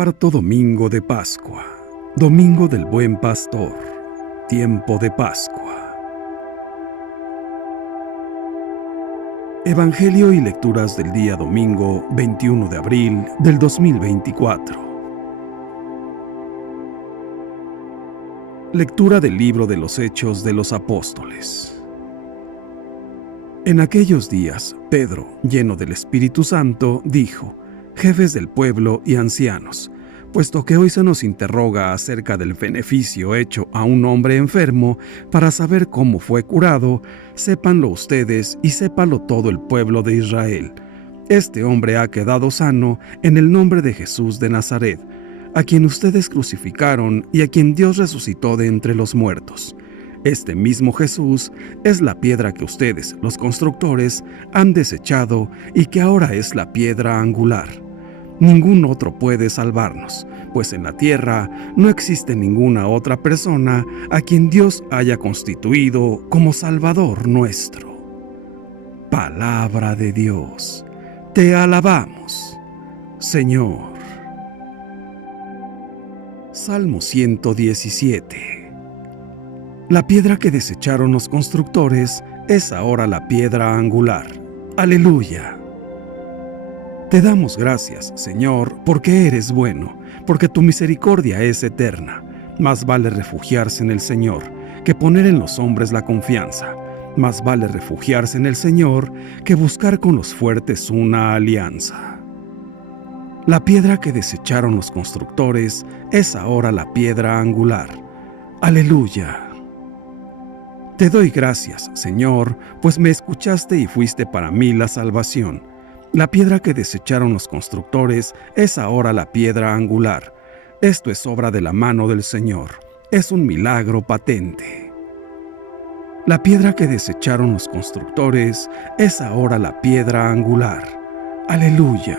Cuarto domingo de Pascua, Domingo del Buen Pastor, tiempo de Pascua. Evangelio y lecturas del día domingo 21 de abril del 2024. Lectura del libro de los Hechos de los Apóstoles. En aquellos días, Pedro, lleno del Espíritu Santo, dijo: Jefes del pueblo y ancianos, puesto que hoy se nos interroga acerca del beneficio hecho a un hombre enfermo para saber cómo fue curado, sépanlo ustedes y sépalo todo el pueblo de Israel. Este hombre ha quedado sano en el nombre de Jesús de Nazaret, a quien ustedes crucificaron y a quien Dios resucitó de entre los muertos. Este mismo Jesús es la piedra que ustedes, los constructores, han desechado y que ahora es la piedra angular. Ningún otro puede salvarnos, pues en la tierra no existe ninguna otra persona a quien Dios haya constituido como Salvador nuestro. Palabra de Dios. Te alabamos, Señor. Salmo 117. La piedra que desecharon los constructores es ahora la piedra angular. Aleluya. Te damos gracias, Señor, porque eres bueno, porque tu misericordia es eterna. Más vale refugiarse en el Señor que poner en los hombres la confianza. Más vale refugiarse en el Señor que buscar con los fuertes una alianza. La piedra que desecharon los constructores es ahora la piedra angular. Aleluya. Te doy gracias, Señor, pues me escuchaste y fuiste para mí la salvación. La piedra que desecharon los constructores es ahora la piedra angular. Esto es obra de la mano del Señor. Es un milagro patente. La piedra que desecharon los constructores es ahora la piedra angular. Aleluya.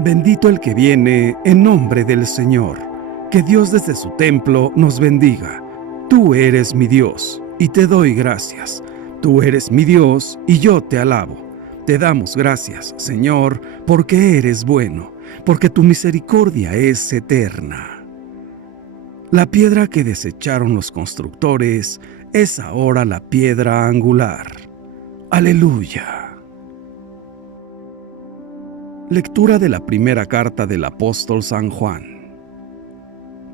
Bendito el que viene en nombre del Señor. Que Dios desde su templo nos bendiga. Tú eres mi Dios, y te doy gracias. Tú eres mi Dios, y yo te alabo. Te damos gracias, Señor, porque eres bueno, porque tu misericordia es eterna. La piedra que desecharon los constructores es ahora la piedra angular. Aleluya. Lectura de la primera carta del apóstol San Juan.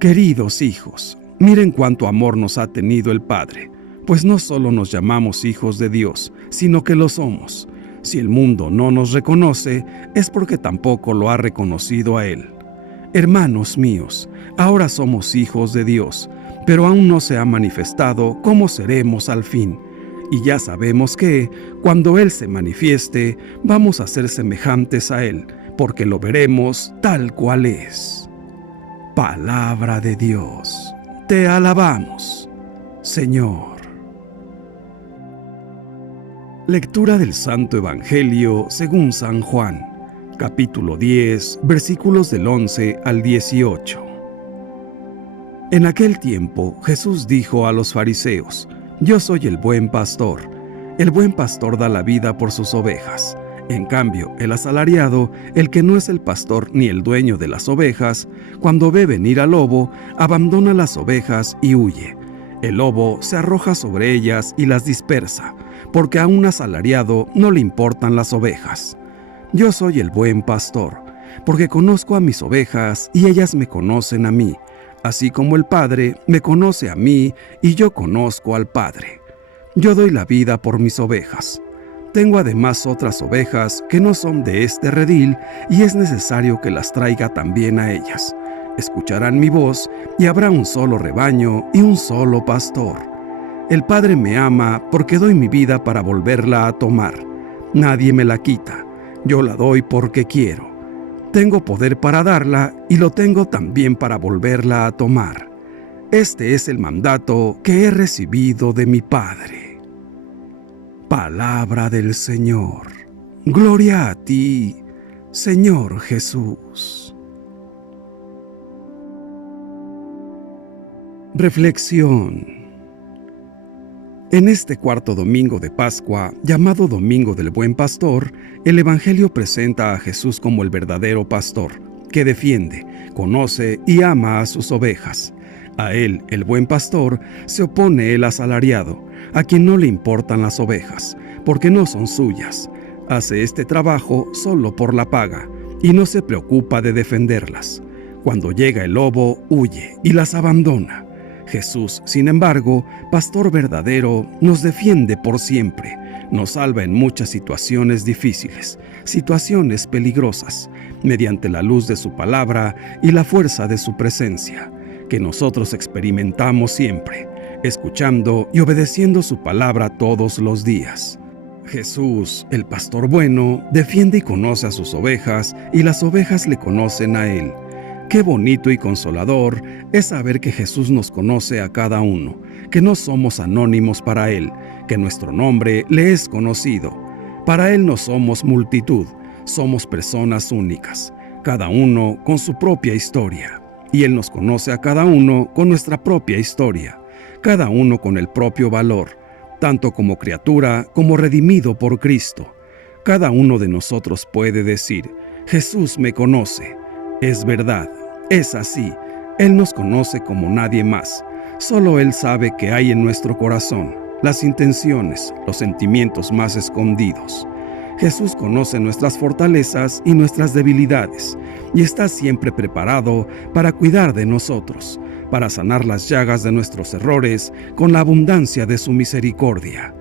Queridos hijos, miren cuánto amor nos ha tenido el Padre, pues no solo nos llamamos hijos de Dios, sino que lo somos. Si el mundo no nos reconoce, es porque tampoco lo ha reconocido a Él. Hermanos míos, ahora somos hijos de Dios, pero aún no se ha manifestado cómo seremos al fin. Y ya sabemos que, cuando Él se manifieste, vamos a ser semejantes a Él, porque lo veremos tal cual es. Palabra de Dios. Te alabamos, Señor. Lectura del Santo Evangelio según San Juan, capítulo 10, versículos del 11 al 18. En aquel tiempo Jesús dijo a los fariseos: Yo soy el buen pastor. El buen pastor da la vida por sus ovejas. En cambio, el asalariado, el que no es el pastor ni el dueño de las ovejas, cuando ve venir al lobo, abandona las ovejas y huye. El lobo se arroja sobre ellas y las dispersa, porque a un asalariado no le importan las ovejas. Yo soy el buen pastor, porque conozco a mis ovejas y ellas me conocen a mí, así como el Padre me conoce a mí y yo conozco al Padre. Yo doy la vida por mis ovejas. Tengo además otras ovejas que no son de este redil y es necesario que las traiga también a ellas. Escucharán mi voz y habrá un solo rebaño y un solo pastor. El Padre me ama porque doy mi vida para volverla a tomar. Nadie me la quita, yo la doy porque quiero. Tengo poder para darla y lo tengo también para volverla a tomar. Este es el mandato que he recibido de mi Padre. Palabra del Señor. Gloria a ti, Señor Jesús. Reflexión. En este cuarto domingo de Pascua, llamado Domingo del Buen Pastor, el Evangelio presenta a Jesús como el verdadero pastor, que defiende, conoce y ama a sus ovejas. A él, el buen pastor, se opone el asalariado, a quien no le importan las ovejas, porque no son suyas. Hace este trabajo solo por la paga, y no se preocupa de defenderlas. Cuando llega el lobo, huye y las abandona. Jesús, sin embargo, pastor verdadero, nos defiende por siempre. Nos salva en muchas situaciones difíciles, situaciones peligrosas, mediante la luz de su palabra y la fuerza de su presencia, que nosotros experimentamos siempre, escuchando y obedeciendo su palabra todos los días. Jesús, el pastor bueno, defiende y conoce a sus ovejas, y las ovejas le conocen a él. Qué bonito y consolador es saber que Jesús nos conoce a cada uno, que no somos anónimos para él, que nuestro nombre le es conocido. Para él no somos multitud, somos personas únicas, cada uno con su propia historia. Y él nos conoce a cada uno con nuestra propia historia, cada uno con el propio valor, tanto como criatura como redimido por Cristo. Cada uno de nosotros puede decir: Jesús me conoce. Es verdad, es así. Él nos conoce como nadie más. Solo Él sabe qué hay en nuestro corazón, las intenciones, los sentimientos más escondidos. Jesús conoce nuestras fortalezas y nuestras debilidades, y está siempre preparado para cuidar de nosotros, para sanar las llagas de nuestros errores con la abundancia de su misericordia.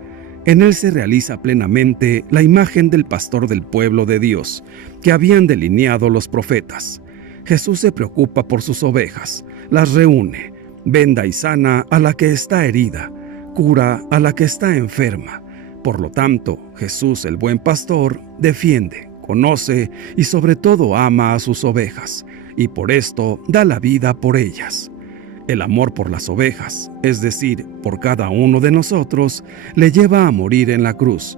En él se realiza plenamente la imagen del pastor del pueblo de Dios, que habían delineado los profetas. Jesús se preocupa por sus ovejas, las reúne, venda y sana a la que está herida, cura a la que está enferma. Por lo tanto, Jesús, el buen pastor, defiende, conoce y sobre todo ama a sus ovejas, y por esto da la vida por ellas. El amor por las ovejas, es decir, por cada uno de nosotros, le lleva a morir en la cruz,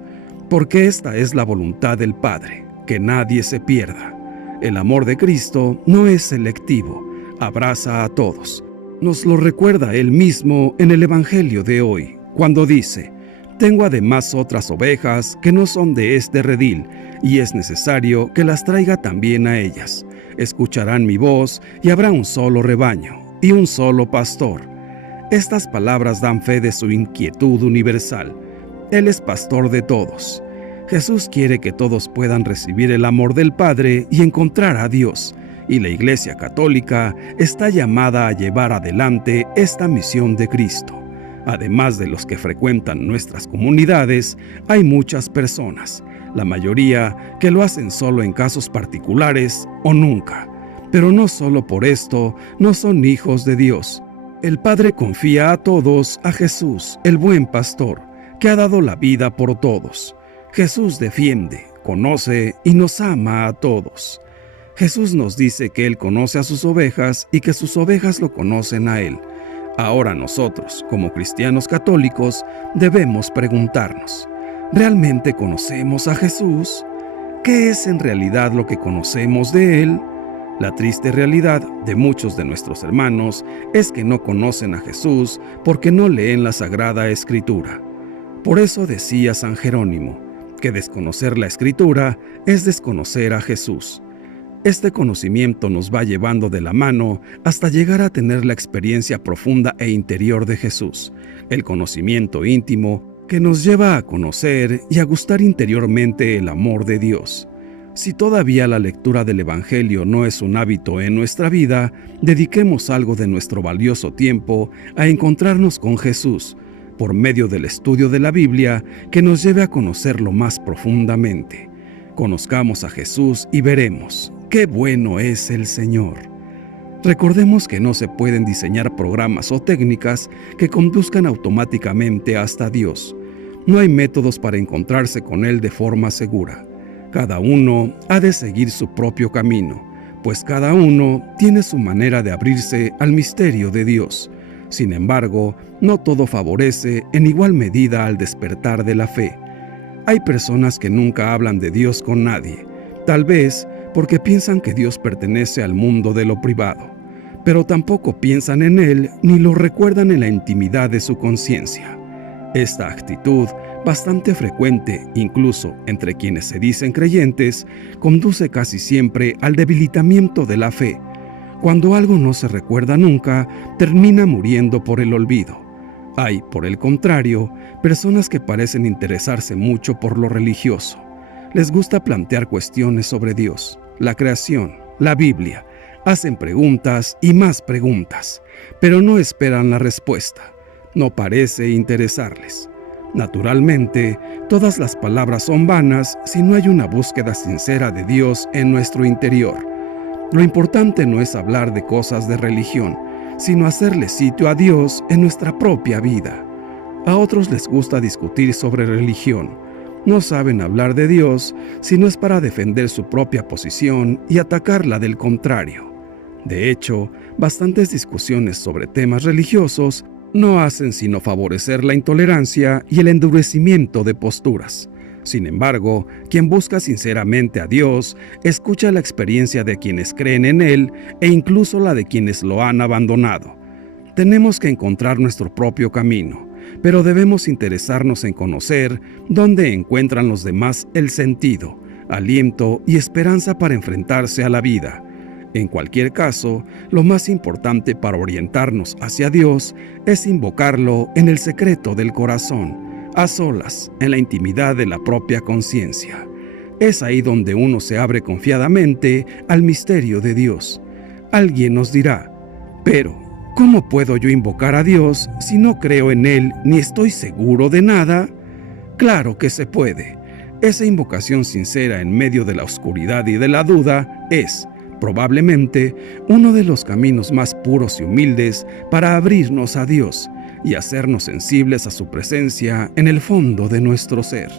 porque esta es la voluntad del Padre, que nadie se pierda. El amor de Cristo no es selectivo, abraza a todos. Nos lo recuerda Él mismo en el Evangelio de hoy, cuando dice: «Tengo además otras ovejas que no son de este redil, y es necesario que las traiga también a ellas. Escucharán mi voz, y habrá un solo rebaño y un solo pastor». Estas palabras dan fe de su inquietud universal. Él es pastor de todos. Jesús quiere que todos puedan recibir el amor del Padre y encontrar a Dios, y la Iglesia Católica está llamada a llevar adelante esta misión de Cristo. Además de los que frecuentan nuestras comunidades, hay muchas personas, la mayoría que lo hacen solo en casos particulares o nunca. Pero no solo por esto no son hijos de Dios. El Padre confía a todos a Jesús, el buen pastor, que ha dado la vida por todos. Jesús defiende, conoce y nos ama a todos. Jesús nos dice que Él conoce a sus ovejas y que sus ovejas lo conocen a Él. Ahora nosotros, como cristianos católicos, debemos preguntarnos: ¿realmente conocemos a Jesús? ¿Qué es en realidad lo que conocemos de Él? La triste realidad de muchos de nuestros hermanos es que no conocen a Jesús porque no leen la Sagrada Escritura. Por eso decía San Jerónimo que desconocer la Escritura es desconocer a Jesús. Este conocimiento nos va llevando de la mano hasta llegar a tener la experiencia profunda e interior de Jesús, el conocimiento íntimo que nos lleva a conocer y a gustar interiormente el amor de Dios. Si todavía la lectura del Evangelio no es un hábito en nuestra vida, dediquemos algo de nuestro valioso tiempo a encontrarnos con Jesús, por medio del estudio de la Biblia que nos lleve a conocerlo más profundamente. Conozcamos a Jesús y veremos qué bueno es el Señor. Recordemos que no se pueden diseñar programas o técnicas que conduzcan automáticamente hasta Dios. No hay métodos para encontrarse con Él de forma segura. Cada uno ha de seguir su propio camino, pues cada uno tiene su manera de abrirse al misterio de Dios. Sin embargo, no todo favorece en igual medida al despertar de la fe. Hay personas que nunca hablan de Dios con nadie, tal vez porque piensan que Dios pertenece al mundo de lo privado, pero tampoco piensan en Él ni lo recuerdan en la intimidad de su conciencia. Esta actitud, bastante frecuente incluso entre quienes se dicen creyentes, conduce casi siempre al debilitamiento de la fe. Cuando algo no se recuerda nunca, termina muriendo por el olvido. Hay, por el contrario, personas que parecen interesarse mucho por lo religioso. Les gusta plantear cuestiones sobre Dios, la creación, la Biblia. Hacen preguntas y más preguntas, pero no esperan la respuesta. No parece interesarles. Naturalmente, todas las palabras son vanas si no hay una búsqueda sincera de Dios en nuestro interior. Lo importante no es hablar de cosas de religión, sino hacerle sitio a Dios en nuestra propia vida. A otros les gusta discutir sobre religión. No saben hablar de Dios si no es para defender su propia posición y atacarla del contrario. De hecho, bastantes discusiones sobre temas religiosos no hacen sino favorecer la intolerancia y el endurecimiento de posturas. Sin embargo, quien busca sinceramente a Dios, escucha la experiencia de quienes creen en Él e incluso la de quienes lo han abandonado. Tenemos que encontrar nuestro propio camino, pero debemos interesarnos en conocer dónde encuentran los demás el sentido, aliento y esperanza para enfrentarse a la vida. En cualquier caso, lo más importante para orientarnos hacia Dios es invocarlo en el secreto del corazón, a solas, en la intimidad de la propia conciencia. Es ahí donde uno se abre confiadamente al misterio de Dios. Alguien nos dirá, pero ¿cómo puedo yo invocar a Dios si no creo en Él ni estoy seguro de nada? Claro que se puede. Esa invocación sincera en medio de la oscuridad y de la duda es, probablemente, uno de los caminos más puros y humildes para abrirnos a Dios y hacernos sensibles a su presencia en el fondo de nuestro ser.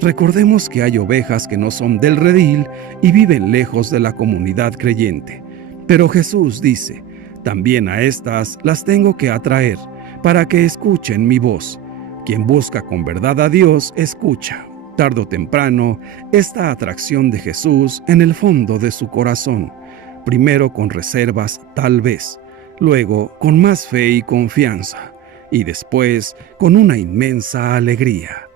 Recordemos que hay ovejas que no son del redil y viven lejos de la comunidad creyente. Pero Jesús dice, también a estas las tengo que atraer, para que escuchen mi voz. Quien busca con verdad a Dios, escucha. Tarde o temprano, esta atracción de Jesús en el fondo de su corazón, primero con reservas tal vez, luego con más fe y confianza, y después con una inmensa alegría.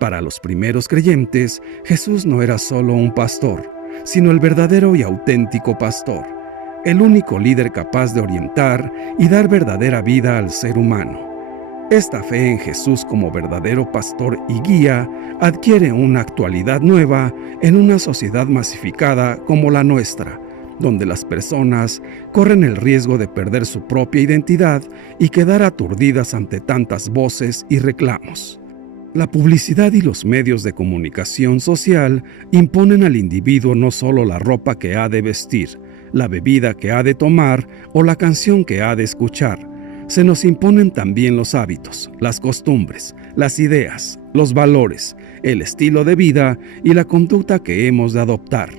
Para los primeros creyentes, Jesús no era solo un pastor, sino el verdadero y auténtico pastor, el único líder capaz de orientar y dar verdadera vida al ser humano. Esta fe en Jesús como verdadero pastor y guía adquiere una actualidad nueva en una sociedad masificada como la nuestra, donde las personas corren el riesgo de perder su propia identidad y quedar aturdidas ante tantas voces y reclamos. La publicidad y los medios de comunicación social imponen al individuo no solo la ropa que ha de vestir, la bebida que ha de tomar o la canción que ha de escuchar. Se nos imponen también los hábitos, las costumbres, las ideas, los valores, el estilo de vida y la conducta que hemos de adoptar.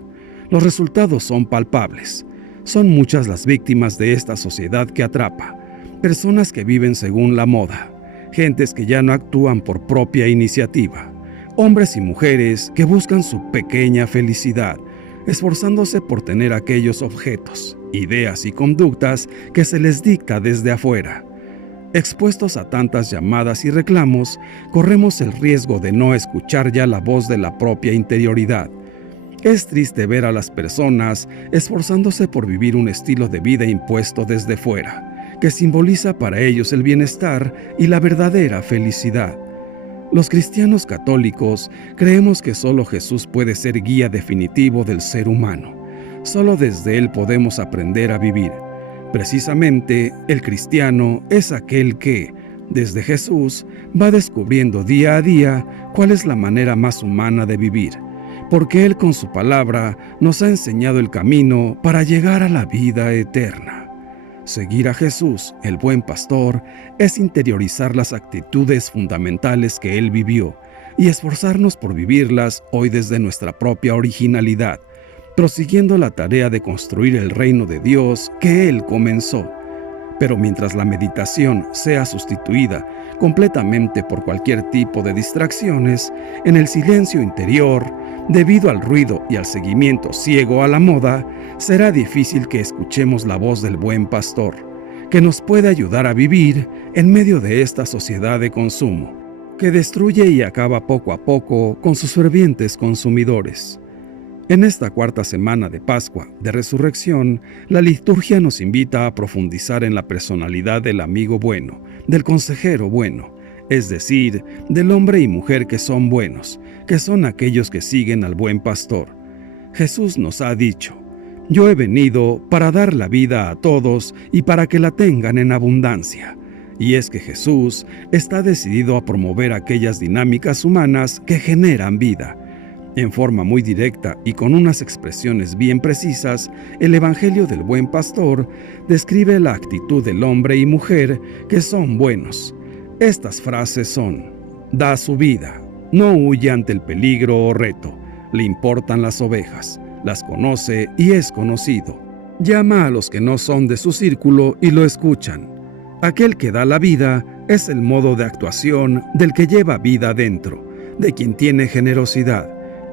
Los resultados son palpables. Son muchas las víctimas de esta sociedad que atrapa. Personas que viven según la moda, gentes que ya no actúan por propia iniciativa, hombres y mujeres que buscan su pequeña felicidad, esforzándose por tener aquellos objetos, ideas y conductas que se les dicta desde afuera. Expuestos a tantas llamadas y reclamos, corremos el riesgo de no escuchar ya la voz de la propia interioridad. Es triste ver a las personas esforzándose por vivir un estilo de vida impuesto desde fuera, que simboliza para ellos el bienestar y la verdadera felicidad. Los cristianos católicos creemos que solo Jesús puede ser guía definitivo del ser humano. Solo desde Él podemos aprender a vivir. Precisamente, el cristiano es aquel que, desde Jesús, va descubriendo día a día cuál es la manera más humana de vivir, porque Él con su palabra nos ha enseñado el camino para llegar a la vida eterna. Seguir a Jesús, el buen pastor, es interiorizar las actitudes fundamentales que Él vivió y esforzarnos por vivirlas hoy desde nuestra propia originalidad, prosiguiendo la tarea de construir el reino de Dios que Él comenzó. Pero mientras la meditación sea sustituida completamente por cualquier tipo de distracciones, en el silencio interior, debido al ruido y al seguimiento ciego a la moda, será difícil que escuchemos la voz del buen pastor, que nos puede ayudar a vivir en medio de esta sociedad de consumo, que destruye y acaba poco a poco con sus fervientes consumidores. En esta cuarta semana de Pascua, de Resurrección, la liturgia nos invita a profundizar en la personalidad del amigo bueno, del consejero bueno, es decir, del hombre y mujer que son buenos, que son aquellos que siguen al buen pastor. Jesús nos ha dicho: «Yo he venido para dar la vida a todos y para que la tengan en abundancia». Y es que Jesús está decidido a promover aquellas dinámicas humanas que generan vida. En forma muy directa y con unas expresiones bien precisas, el Evangelio del Buen Pastor describe la actitud del hombre y mujer que son buenos. Estas frases son: da su vida, no huye ante el peligro o reto, le importan las ovejas, las conoce y es conocido, llama a los que no son de su círculo y lo escuchan. Aquel que da la vida es el modo de actuación del que lleva vida dentro, de quien tiene generosidad.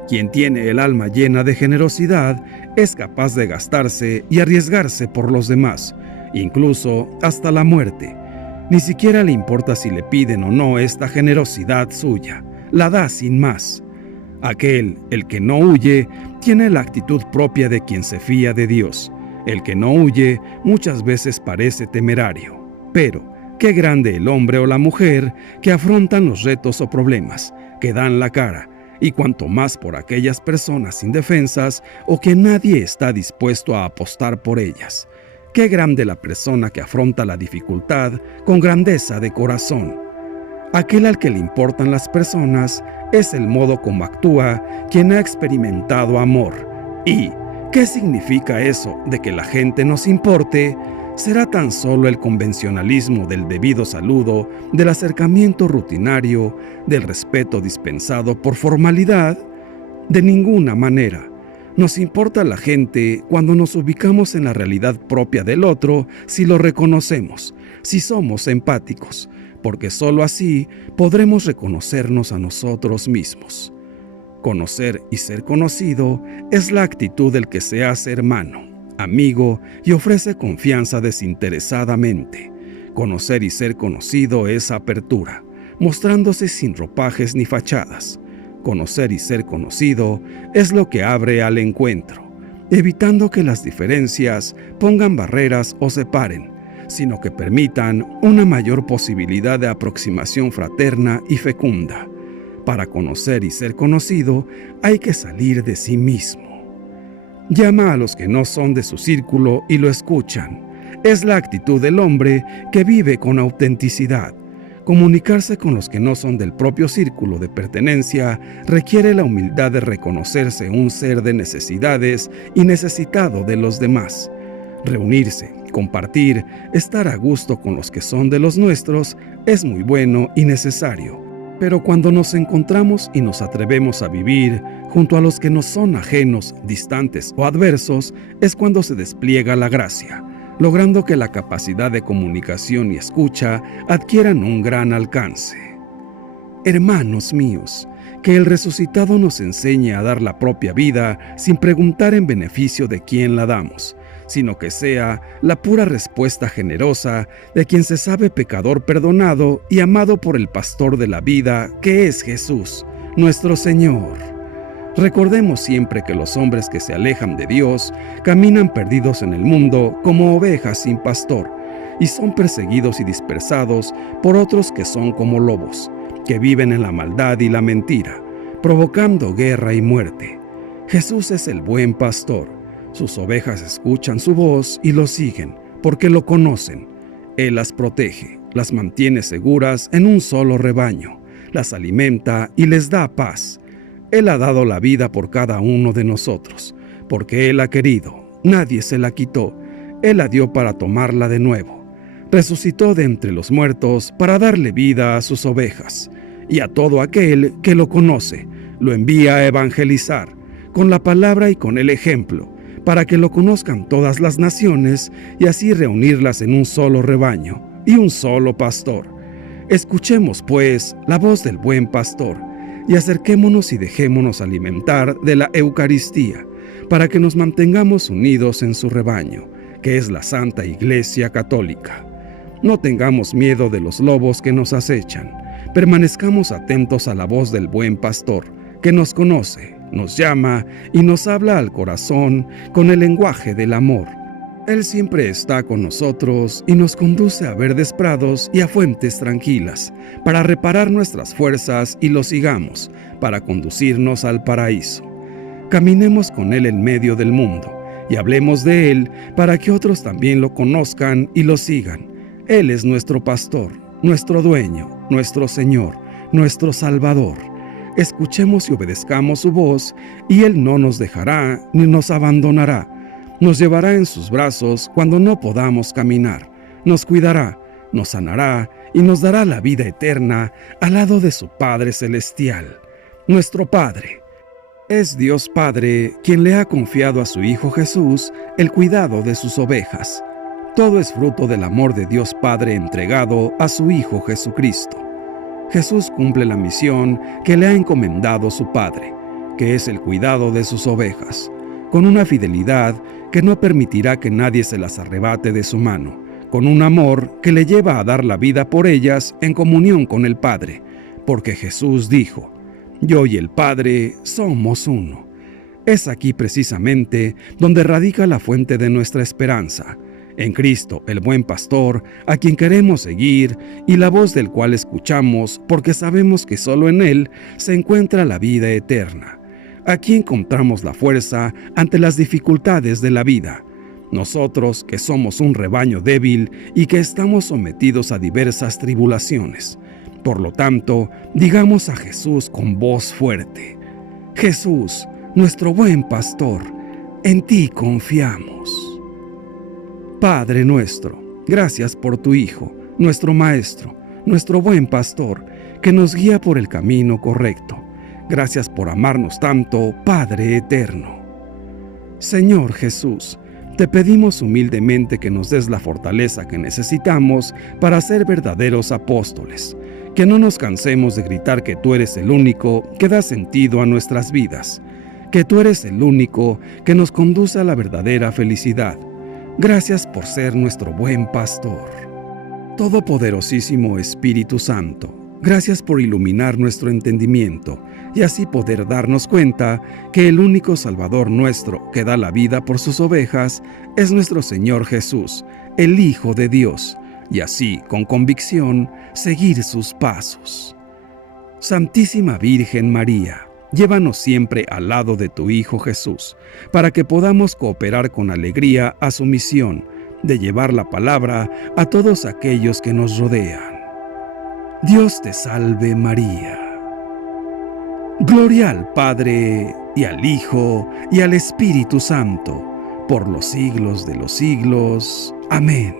Quien tiene el alma llena de generosidad es capaz de gastarse y arriesgarse por los demás, incluso hasta la muerte. Ni siquiera le importa si le piden o no esta generosidad suya, la da sin más. Aquel, el que no huye, tiene la actitud propia de quien se fía de Dios. El que no huye muchas veces parece temerario. Pero, qué grande el hombre o la mujer que afrontan los retos o problemas, que dan la cara, y cuanto más por aquellas personas indefensas o que nadie está dispuesto a apostar por ellas. Qué grande la persona que afronta la dificultad con grandeza de corazón. Aquel al que le importan las personas es el modo como actúa quien ha experimentado amor. ¿Y qué significa eso de que la gente nos importe? ¿Será tan solo el convencionalismo del debido saludo, del acercamiento rutinario, del respeto dispensado por formalidad? De ninguna manera. Nos importa la gente cuando nos ubicamos en la realidad propia del otro, si lo reconocemos, si somos empáticos, porque sólo así podremos reconocernos a nosotros mismos. Conocer y ser conocido es la actitud del que se hace hermano, amigo y ofrece confianza desinteresadamente. Conocer y ser conocido es apertura, mostrándose sin ropajes ni fachadas. Conocer y ser conocido es lo que abre al encuentro, evitando que las diferencias pongan barreras o separen, sino que permitan una mayor posibilidad de aproximación fraterna y fecunda. Para conocer y ser conocido hay que salir de sí mismo. Llama a los que no son de su círculo y lo escuchan. Es la actitud del hombre que vive con autenticidad. Comunicarse con los que no son del propio círculo de pertenencia requiere la humildad de reconocerse un ser de necesidades y necesitado de los demás. Reunirse, compartir, estar a gusto con los que son de los nuestros es muy bueno y necesario. Pero cuando nos encontramos y nos atrevemos a vivir junto a los que nos son ajenos, distantes o adversos, es cuando se despliega la gracia, logrando que la capacidad de comunicación y escucha adquieran un gran alcance. Hermanos míos, que el resucitado nos enseñe a dar la propia vida sin preguntar en beneficio de quién la damos, sino que sea la pura respuesta generosa de quien se sabe pecador perdonado y amado por el pastor de la vida, que es Jesús, nuestro Señor. Recordemos siempre que los hombres que se alejan de Dios caminan perdidos en el mundo como ovejas sin pastor, y son perseguidos y dispersados por otros que son como lobos, que viven en la maldad y la mentira, provocando guerra y muerte. Jesús es el buen pastor. Sus ovejas escuchan su voz y lo siguen, porque lo conocen. Él las protege, las mantiene seguras en un solo rebaño, las alimenta y les da paz. Él ha dado la vida por cada uno de nosotros, porque Él ha querido, nadie se la quitó, Él la dio para tomarla de nuevo. Resucitó de entre los muertos para darle vida a sus ovejas, y a todo aquel que lo conoce, lo envía a evangelizar, con la palabra y con el ejemplo, para que lo conozcan todas las naciones y así reunirlas en un solo rebaño y un solo pastor. Escuchemos, pues, la voz del buen pastor y acerquémonos y dejémonos alimentar de la Eucaristía, para que nos mantengamos unidos en su rebaño, que es la Santa Iglesia Católica. No tengamos miedo de los lobos que nos acechan, permanezcamos atentos a la voz del buen pastor, que nos conoce, nos llama y nos habla al corazón con el lenguaje del amor. Él siempre está con nosotros y nos conduce a verdes prados y a fuentes tranquilas, para reparar nuestras fuerzas y lo sigamos, para conducirnos al paraíso. Caminemos con Él en medio del mundo y hablemos de Él para que otros también lo conozcan y lo sigan. Él es nuestro pastor, nuestro dueño, nuestro Señor, nuestro Salvador. Escuchemos y obedezcamos su voz, y Él no nos dejará ni nos abandonará. Nos llevará en sus brazos cuando no podamos caminar. Nos cuidará, nos sanará y nos dará la vida eterna al lado de su Padre Celestial. Nuestro Padre es Dios Padre, quien le ha confiado a su Hijo Jesús el cuidado de sus ovejas. Todo es fruto del amor de Dios Padre entregado a su Hijo Jesucristo. Jesús cumple la misión que le ha encomendado su Padre, que es el cuidado de sus ovejas, con una fidelidad que no permitirá que nadie se las arrebate de su mano, con un amor que le lleva a dar la vida por ellas en comunión con el Padre, porque Jesús dijo: «Yo y el Padre somos uno». Es aquí precisamente donde radica la fuente de nuestra esperanza, en Cristo, el buen pastor, a quien queremos seguir y la voz del cual escuchamos porque sabemos que solo en Él se encuentra la vida eterna. Aquí encontramos la fuerza ante las dificultades de la vida. Nosotros, que somos un rebaño débil y que estamos sometidos a diversas tribulaciones. Por lo tanto, digamos a Jesús con voz fuerte: «Jesús, nuestro buen pastor, en ti confiamos». Padre nuestro, gracias por tu Hijo, nuestro Maestro, nuestro buen pastor, que nos guía por el camino correcto. Gracias por amarnos tanto, Padre eterno. Señor Jesús, te pedimos humildemente que nos des la fortaleza que necesitamos para ser verdaderos apóstoles, que no nos cansemos de gritar que tú eres el único que da sentido a nuestras vidas, que tú eres el único que nos conduce a la verdadera felicidad. Gracias por ser nuestro buen pastor. Todopoderosísimo Espíritu Santo, gracias por iluminar nuestro entendimiento y así poder darnos cuenta que el único Salvador nuestro que da la vida por sus ovejas es nuestro Señor Jesús, el Hijo de Dios, y así, con convicción, seguir sus pasos. Santísima Virgen María, llévanos siempre al lado de tu Hijo Jesús, para que podamos cooperar con alegría a su misión de llevar la palabra a todos aquellos que nos rodean. Dios te salve María. Gloria al Padre, y al Hijo, y al Espíritu Santo, por los siglos de los siglos. Amén.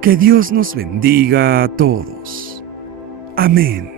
Que Dios nos bendiga a todos. Amén.